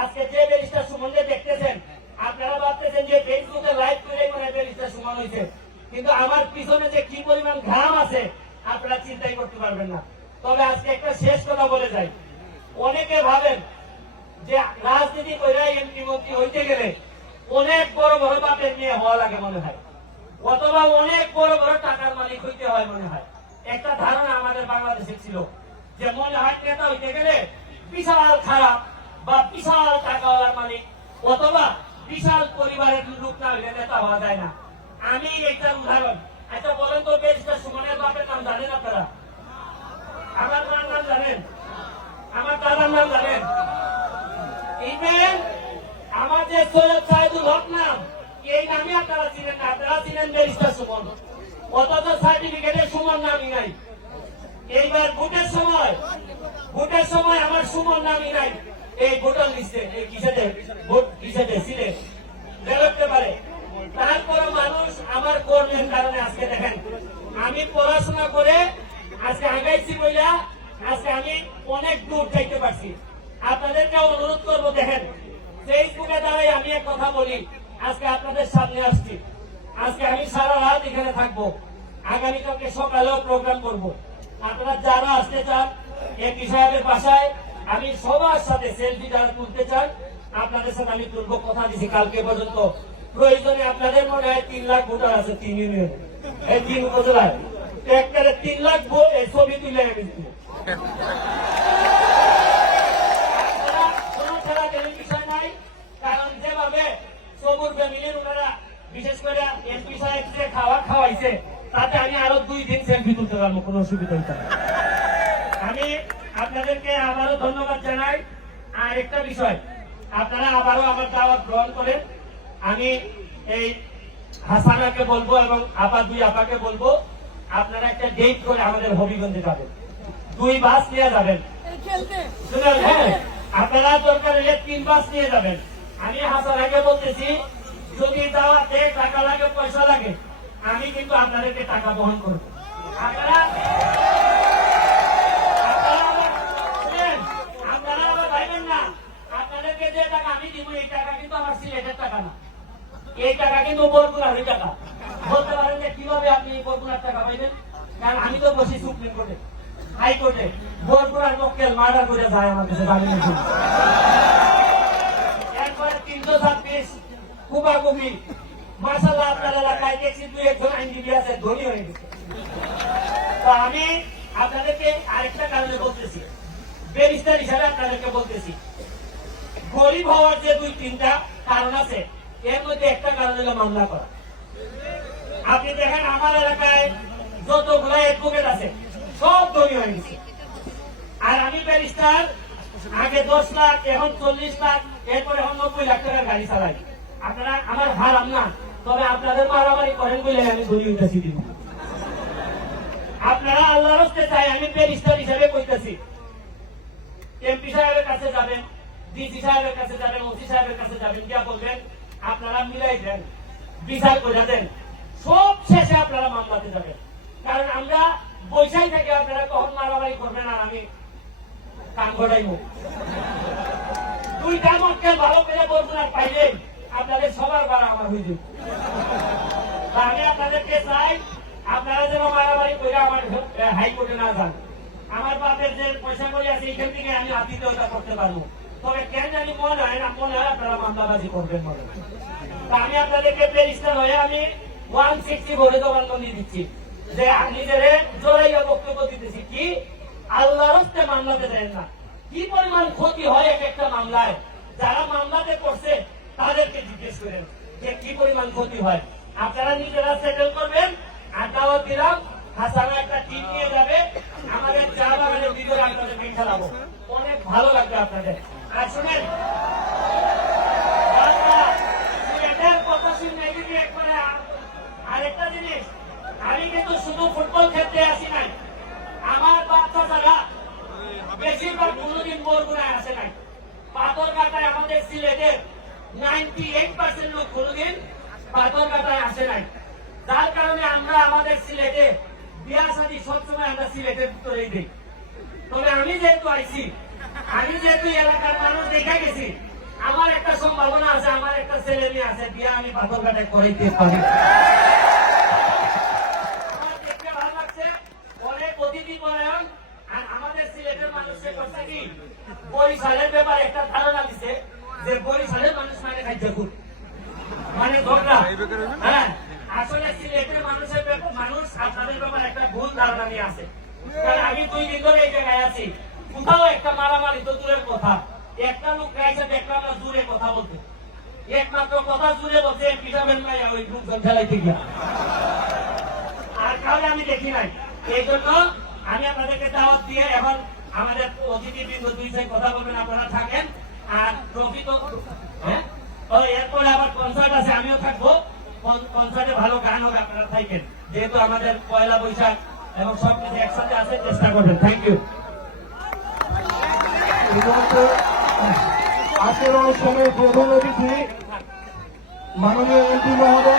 আজকে যে ব্যারিস্টার সুমনকে দেখতেছেন, আপনারা ভাবতেছেন যে ফেসবুকে লাইভ করে মনে ব্যারিস্টার সুমন হয়েছে, কিন্তু আমার পিছনে যে কি পরিমাণ ঘাম আছে আপনারা চিন্তাই করতে পারবেন না। তবে আজকে একটা শেষ কথা বলে যাই, অনেকে ভাবেন যে রাজনীতি করে এমপি মন্ত্রী হইতে গেলে অনেক বড় বড় বাপের নিয়ে হওয়া লাগে মনে হয়, অথবা অনেক বড় বড় টাকার মালিক হইতে হয় মনে হয়। একটা ধারণা আমাদের বাংলাদেশে ছিল যে মনে হয় নেতা হইতে গেলে বিশাল খারাপ বা বিশাল টাকাওয়ালার মালিক অথবা বিশাল পরিবারের লোক না হইলে নেতা হওয়া যায় না। আমি একটা উদাহরণ, আচ্ছা বলেন তো ব্যারিস্টার সুমনের বাপের নাম জানেন আপনারা? আমার মার নাম জানেন? আমার দাদার নাম জানেন? ইভেন আমার যে সৈয়দ সাইদুল হক নাম, এই নামে আপনারা চিনেন না, আপনারা চিনেন ব্যারিস্টার সুমন, অথচ সার্টিফিকেটে সুমন নামই নাই। এইবার ভোটের সময় আমার সুমন নামই নাই এই ভোটার লিস্টে, এই কিসেতে ভোট কিসেতে ছিলেন বেরোতে পারে। তারপরে মানুষ আমার কর্মের কারণে আজকে দেখেন আমি পড়াশোনা করে আজকে আগাইছি বইলা আজকে আমি অনেক দূর যাইতে পারছি। আপনাদেরকে অনুরোধ করবো, দেখেন ফেসবুকে দ্বারাই আমি এক কথা বলি, আজকে আপনাদের সামনে আসছি। আজকে আমি সারা রাত এখানে থাকবো, আগামীকালকে সকালেও প্রোগ্রাম করব। আপনারা যারা আসতে চান এমপি সাহেবের বাসায় আমি সবার সাথে সেলফি যারা তুলতে চান আপনাদের সাথে আমি তুলবো, কথা দিচ্ছি কালকে পর্যন্ত। প্রয়োজনে আপনাদের মনে হয় 3 লাখ ভোটার আছে 3 ইউনিয়ন, এই 3 উপজেলায় একবারে 3 লাখ ছবি তুলে এনেছি। বিষয় নাই, কারণ যেভাবে সবুজ ফ্যামিলির ওনারা বিশেষ করে এমপি সাহেব যে খাওয়াইছে তাতে আমি আরো 2 দিন সেলফি তুলতে পারবো, কোনো অসুবিধা হইতে না। আমি আপনাদেরকে আবারও ধন্যবাদ জানাই। আর একটা বিষয়, আপনারা আবারও আমার দাওয়াত গ্রহণ করেন। আমি এই হাসানাকে বলবো এবং দুই আপাকে বলবো আপনারা একটা ডেট করে আমাদের হবিগঞ্জে যাবেন, 2 বাস নিয়ে যাবেন। হ্যাঁ, আপনারা দরকার হলে 3 বাস নিয়ে যাবেন। আমি হাসানাকে বলতেছি যদি দাওয়াতে টাকা লাগে পয়সা লাগে আমি কিন্তু আপনাদেরকে টাকা বহন করবো। আপনারা আবার ভাইবেন না আপনাদেরকে যে টাকা আমি দিব এই টাকা কিন্তু আমার সিলেটের টাকা না, এই টাকা কিন্তু বরগুনার টাকা। বলতে পারেন যে কিভাবে আপনি বরগুনার টাকা পাইবেন? কারণ আমি তো বসি সুপ্রিম কোর্টে, হাইকোর্টে, বরগুনার মক্কেল মার্ডার করে যায় আমার কাছে জামিনের জন্য। এরপরে 326 কুবাকুবি, মাশাআল্লাহ আপনার এলাকায় দেখছি 2-1 আইনজীবী আছে, ধনী হয়ে গেছে। তো আমি আপনাদেরকে আরেকটা কারণে বলতেছি, ব্যারিস্টার হিসাবে আপনাদেরকে বলতেছি, গরিব হওয়ার যে 2-3টা কারণ আছে, এর মধ্যে একটা কারণ হলো মামলা করা। আপনি দেখেন আমার এলাকায় যতগুলো অ্যাডভোকেট আছে সব ধনী হয়ে গেছে, আর আমি ব্যারিস্টার আগে 10 লাখ এখন 40 লাখ এরপরে এখন 90 লাখ টাকার গাড়ি চালাই। আপনারা আমার হারাম না, তবে আপনাদের মারামারি করেন বলে আমি ধনী হইতেছি দিব। আপনারা আল্লাহর রাস্তায় চাই, আমি ব্যারিস্টার হিসাবে কইতেছি, এমপি সাহেবের কাছে যাবেন, ডিসি সাহেবের কাছে যাবেন, ওসি সাহেবের কাছে যাবেন, যা বলবেন আপনারা মিলাই দেন, বিচার করে দেন, সব শেষে আপনারা মামলাতে যাবেন। কারণ আমরা বৈশাই থেকে আপনারা কখন মারামারি করবেন আর আমি কাম ঘটাইব। 2টা মক্কেল ভালো করে বলবেন আর পাইলে আপনাদের সবার বাড়া আমার হয়ে যাবে। আমি আপনাদেরকে চাই আপনারা যেন মারামারি করে আমার হাইকোর্টে না যান। আমার বাপের যে পয়সা করে আছে এখান থেকে আমি আতিথ্যতা করতে পারবো, তবে কেন জানি মনে হয় আপনারা মামলাবাজি করবেন বলে। আমি আপনাদেরকে ব্যারিস্টার হয়ে আমি 160 ভোটে জবানবন্দি দিচ্ছি যে নিজেরে জোরাইয়া বক্তব্য দিতেছি কি আল্লাহর হস্তে মামলাতে দেন না, কি পরিমাণ ক্ষতি হয় এক একটা মামলায়। যারা মামলাতে করছে তাদেরকে জিজ্ঞেস করেন যে কি পরিমাণ ক্ষতি হয়। আপনারা নিজেরা সেটেল করবেন। আর দাওয়াত দিলাম, হাসানা একটা টিম নিয়ে যাবে, আমাদের চা বাগানের ভিতরে আপনাদের খেলাবো, অনেক ভালো লাগবে আপনাদের। আর শুনেন কথা শুনে একবারে আরেকটা জিনিস, আমি কিন্তু শুধু ফুটবল খেলতে আসি নাই, আমার বাচ্চা যারা বেশিরভাগ কোনোদিন বরগুনায় আসে নাই। পাথরঘাটায় আমাদের সিলেটের 98% লোক কোনোদিন পাথরঘাটায় আসে নাই, যার কারণে আমরা আমাদের সিলেটে বিয়া শাদী সবসময় আমরা সিলেটের ভিতরেই দিই। তবে আমি যেহেতু আইছি, আমি যেহেতু এলাকার মানুষ দেখে গেছি আমার একটা সম্ভাবনা আছে, আমার একটা ছেলে মেয়ে আছে, বিয়ে আমি পাথরঘাটে করাইতে পারি। আমার দেখতে ভালো লাগছে, অনেক অতিথি পরায়ণ। আর আমাদের সিলেটের মানুষের করছে কি, বরিশালের ব্যাপারে একটা ধারণা দিছে যে বরিশালের মানুষ মানে খাইতে খুব মানে ঝগড়া। হ্যাঁ, আসলে সিলেটের মানুষের মানুষ আপনাদের ব্যাপারে একটা ভুল ধারণা নিয়ে আছে। কারণ আমি 2 দিন ধরে এই জায়গায় আছি, কোথাও একটা মারামারি তো দূরের কথা, একটা লোক গাইছে দেখলাম না জুড়ে কথা বলতে, একমাত্র কথা জুড়ে বলছে পিটাবেন নাই ওই লোকজন খেলাইতে গিয়া, আর কাউকে আমি দেখি নাই। এই জন্য আমি আপনাদেরকে দাওয়াত দিয়ে এখন আমাদের অতিথিবৃন্দ 2 কথা বলবেন, আপনারা থাকেন। আর ট্রফি তো হ্যাঁ, এরপরে আবার কনসার্ট আছে, আমিও থাকবো। কনসার্টে ভালো গান হবে, আপনারা থাকেন, যেহেতু আমাদের পয়লা বৈশাখ এবং সবকিছু একসাথে আছে, চেষ্টা করবেন। Thank you. আজকের অনুষ্ঠানের প্রধান অতিথি মাননীয় এমপি মহোদয়।